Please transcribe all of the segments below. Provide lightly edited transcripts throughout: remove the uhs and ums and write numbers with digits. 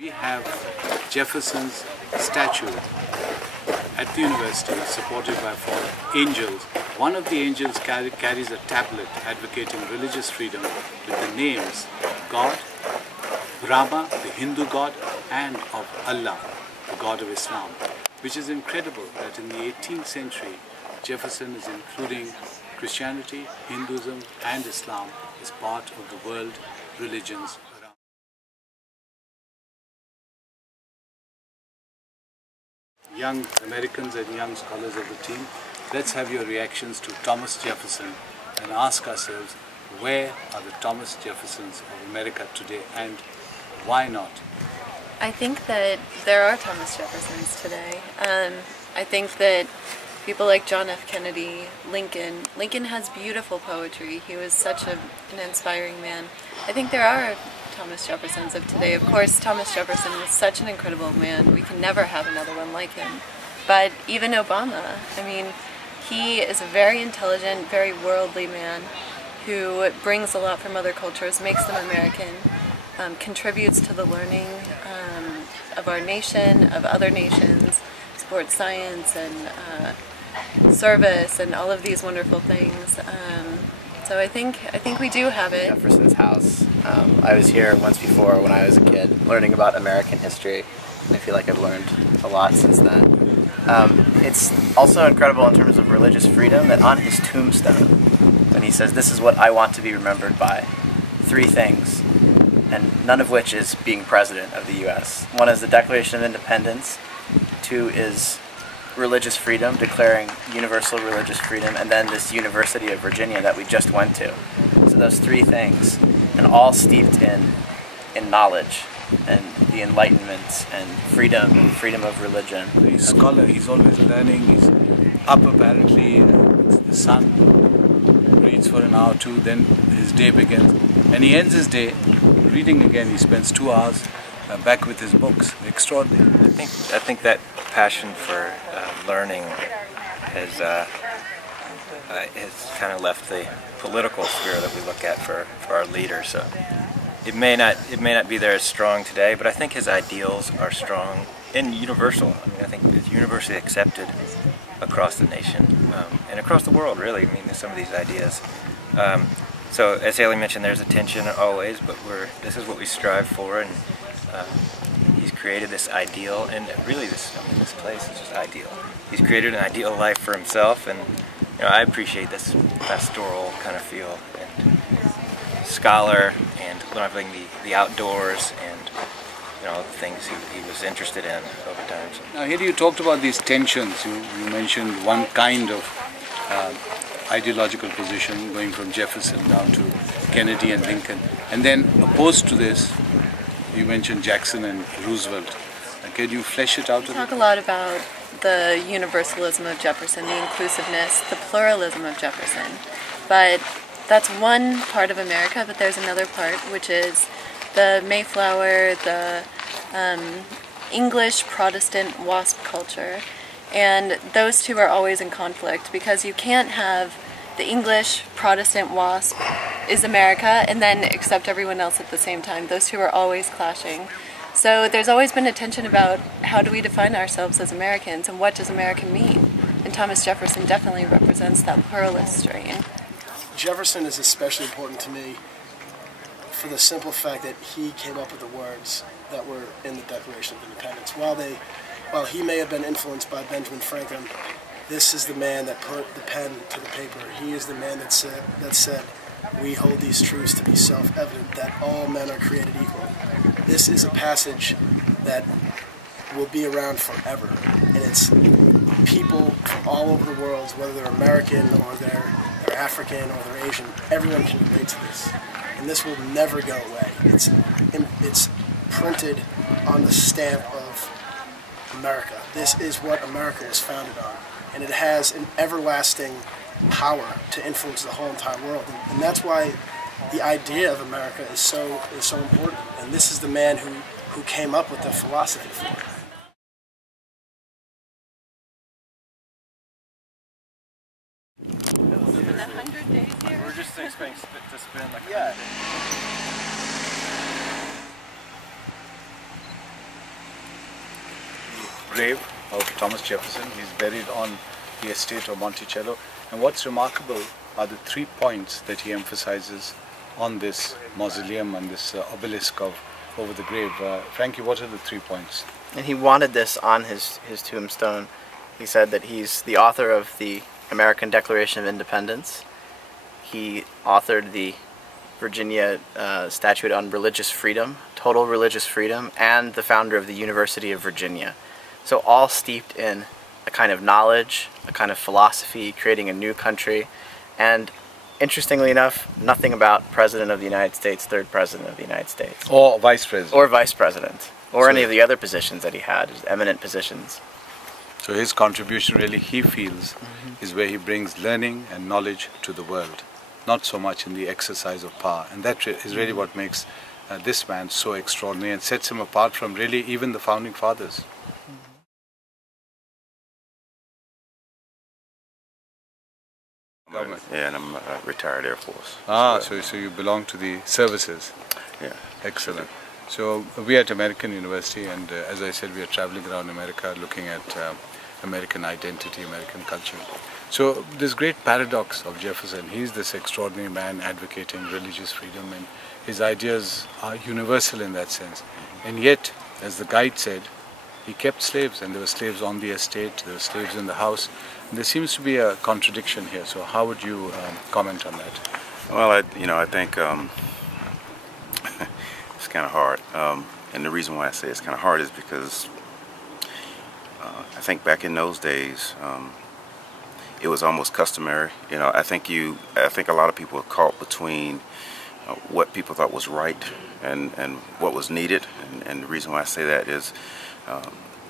We have Jefferson's statue at the university supported by 4 angels. One of the angels carries a tablet advocating religious freedom with the names God, Brahma, the Hindu god, and of Allah, the god of Islam, which is incredible that in the 18th century Jefferson is including Christianity, Hinduism and Islam as part of the world religions around. Young Americans and young scholars of the team, let's have your reactions to Thomas Jefferson and ask ourselves, where are the Thomas Jeffersons of America today and why not? I think that there are Thomas Jeffersons today. I think that people like John F. Kennedy, Lincoln has beautiful poetry. He was such an inspiring man. I think there are Thomas Jeffersons of today. Of course, Thomas Jefferson was such an incredible man. We can never have another one like him. But even Obama, I mean, he is a very intelligent, very worldly man who brings a lot from other cultures, makes them American, contributes to the learning of our nation, of other nations, sports science and service and all of these wonderful things. So I think we do have it. Jefferson's house. I was here once before when I was a kid, learning about American history. I feel like I've learned a lot since then. It's also incredible in terms of religious freedom that on his tombstone, when he says, "This is what I want to be remembered by," 3 things, and none of which is being president of the U.S. One is the Declaration of Independence, 2 is religious freedom, declaring universal religious freedom, and then this University of Virginia that we just went to. So those 3 things, and all steeped in knowledge and the Enlightenment and freedom of religion. He's a scholar, he's always learning, he's up apparently, the sun reads for an hour or 2, then his day begins, and he ends his day reading again. He spends 2 hours back with his books. Extraordinary. I think that passion for learning has kind of left the political sphere that we look at for our leaders. So it may not be there as strong today, but I think his ideals are strong and universal. I mean, I think it's universally accepted across the nation and across the world, really. I mean, there's some of these ideas. So as Haley mentioned, there's a tension always, but this is what we strive for, and he's created this ideal, and really this place is just ideal. He's created an ideal life for himself, and I appreciate this pastoral kind of feel, and scholar, and loving the outdoors, and the things he was interested in over time. So. Now here you talked about these tensions. You mentioned one kind of ideological position going from Jefferson down to Kennedy and Lincoln, and then opposed to this you mentioned Jackson and Roosevelt. Can you flesh it out? We talk a lot about the universalism of Jefferson, the inclusiveness, the pluralism of Jefferson, but that's one part of America, but there's another part, which is the Mayflower, the English Protestant WASP culture, and those 2 are always in conflict because you can't have the English Protestant WASP is America and then accept everyone else at the same time. Those 2 are always clashing. So there's always been a tension about how do we define ourselves as Americans and what does America mean? And Thomas Jefferson definitely represents that pluralist strain. Jefferson is especially important to me for the simple fact that he came up with the words that were in the Declaration of Independence. While he may have been influenced by Benjamin Franklin, this is the man that put the pen to the paper. He is the man that said, "We hold these truths to be self-evident, that all men are created equal." This is a passage that will be around forever, and it's people from all over the world, whether they're American or they're African or they're Asian, everyone can relate to this, and this will never go away. It's printed on the stamp of America. This is what America was founded on, and it has an everlasting power to influence the whole entire world, and that's why the idea of America is so important. And this is the man who came up with the philosophy for it. We're just expecting to spend like 100 days. grave of Thomas Jefferson. He's buried on the estate of Monticello. And what's remarkable are the 3 points that he emphasizes on this mausoleum and this obelisk over the grave. Frankie, what are the 3 points? And he wanted this on his tombstone. He said that he's the author of the American Declaration of Independence. He authored the Virginia Statute on Religious Freedom, total religious freedom, and the founder of the University of Virginia. So all steeped in a kind of knowledge, a kind of philosophy, creating a new country, and interestingly enough, nothing about President of the United States, third President of the United States. Or Vice President. Or Vice President. Or any of the other positions that he had, his eminent positions. So his contribution really, he feels, is where he brings learning and knowledge to the world. Not so much in the exercise of power. And that is really what makes this man so extraordinary and sets him apart from really even the founding fathers. Government. Yeah, and I'm retired Air Force. Ah, so you belong to the services. Yeah. Excellent. So we are at American University, and as I said, we are traveling around America looking at American identity, American culture. So this great paradox of Jefferson, he's this extraordinary man advocating religious freedom, and his ideas are universal in that sense. And yet, as the guide said, he kept slaves, and there were slaves on the estate, there were slaves in the house. And there seems to be a contradiction here. So how would you comment on that? Well, I think it's kind of hard. And the reason why I say it's kind of hard is because I think back in those days, it was almost customary. I think a lot of people are caught between what people thought was right and what was needed. And the reason why I say that is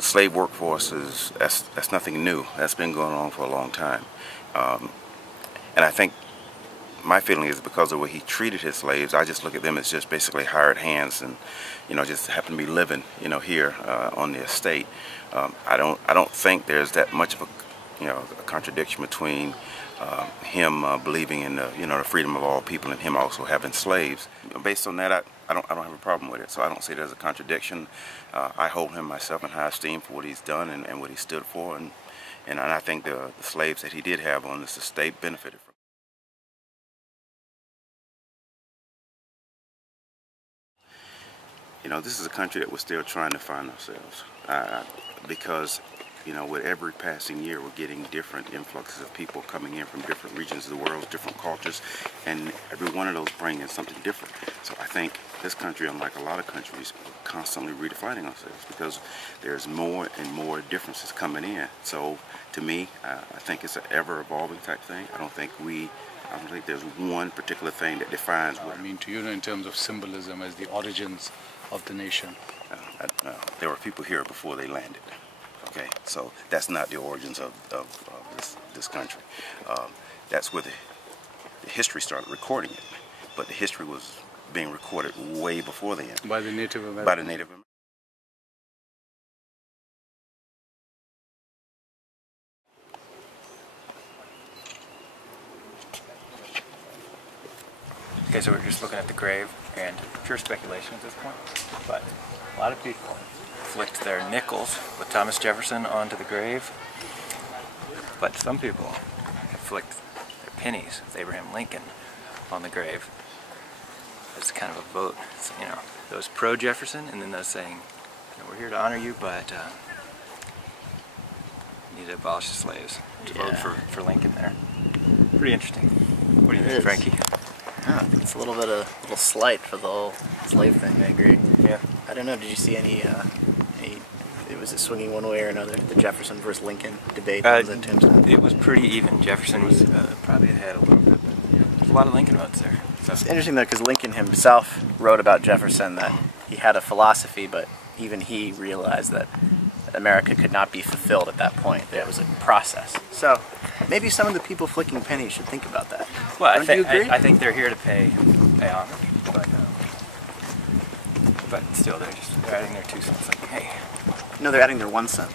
slave workforce that's nothing new. That's been going on for a long time. And I think my feeling is because of the way he treated his slaves, I just look at them as just basically hired hands, and just happen to be living here on the estate. I don't think there's that much of a contradiction between him believing in the freedom of all people and him also having slaves. Based on that, I don't have a problem with it. So I don't see it as a contradiction. I hold him myself in high esteem for what he's done and what he stood for, and I think the slaves that he did have on this estate benefited from. This is a country that we're still trying to find ourselves because with every passing year we're getting different influxes of people coming in from different regions of the world, different cultures, and every one of those bring in something different. So I think this country, unlike a lot of countries, we're constantly redefining ourselves because there's more and more differences coming in. So to me, I think it's an ever-evolving type thing. I don't think there's one particular thing that defines what. I mean, to you, in terms of symbolism as the origins of the nation. There were people here before they landed. Okay, so that's not the origins of this country. That's where the history started recording it, but the history was being recorded way before then. By the Native Americans. By the Native Americans. Okay, so we're just looking at the grave, and pure speculation at this point, but a lot of people flicked their nickels with Thomas Jefferson onto the grave, but some people have flicked their pennies with Abraham Lincoln on the grave. It's kind of a vote, so, those pro-Jefferson, and then those saying, we're here to honor you, but you need to abolish the slaves. To vote for Lincoln there. Pretty interesting. What do you think, Frankie? I think it's a little slight for the whole slave thing. I agree. Yeah. I don't know. Did you see any? Was it swinging one way or another? The Jefferson versus Lincoln debate on the tombstone. It was pretty even. Jefferson was probably ahead a little bit, but there's a lot of Lincoln votes there. So. It's interesting though, because Lincoln himself wrote about Jefferson that he had a philosophy, but even he realized that America could not be fulfilled at that point. That it was a process. So maybe some of the people flicking pennies should think about that. Well, Don't you agree? I think they're here to pay homage, but still they're adding their 2 cents. Like, hey. No, they're adding their 1 cent.